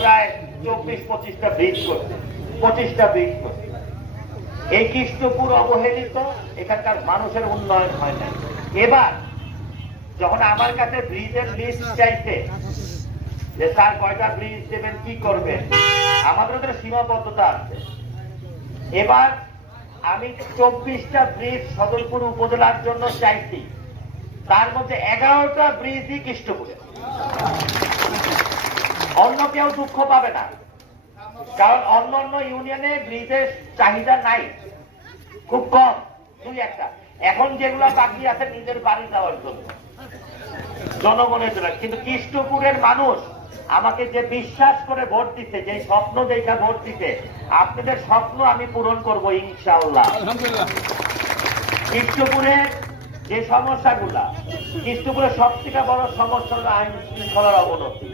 প্রায় চব্বিশ, পঁচিশটা ব্রিজ করছে পঁচিশটা ব্রিজ করছে এই কৃষ্ণপুর অবহেলিত, এখানকার মানুষের উন্নয়ন হয় না এবার, যখন আমার কাছে ব্রিজের লিস্ট চাইছে, যে স্যার কয়টা ব্রিজ দেবেন, কি করবেন? আমাদের তো সীমাবদ্ধতা আছে। এবার, আমি চব্বিশটা ব্রিজ সদরপুর উপজেলার জন্য চাইছি। তার মধ্যে এগারোটা ব্রিজই কৃষ্ণপুরে। অন্য কেউ দুঃখ পাবে না। কারণ অন্য অন্য ইউনিয়নে ব্রিজের চাহিদা নাই। খুব কম, দুই একটা। এখন যেগুলো বাকি আছে নিজের বাড়ি যাওয়ার জন্য। জনগণের জন্য। কিন্তু কৃষ্ণপুরের মানুষ আমাকে যে বিশ্বাস করে ভোট দিতে যে স্বপ্ন দেখা ভোট দিতে, আপনাদের স্বপ্ন আমি পূরণ করব ইনশাআল্লাহ। কৃষ্ণপুরের যে সমস্যাগুলা, কৃষ্ণপুরের সব থেকে বড় সমস্যা হলো আইন শৃঙ্খলার অবনতি।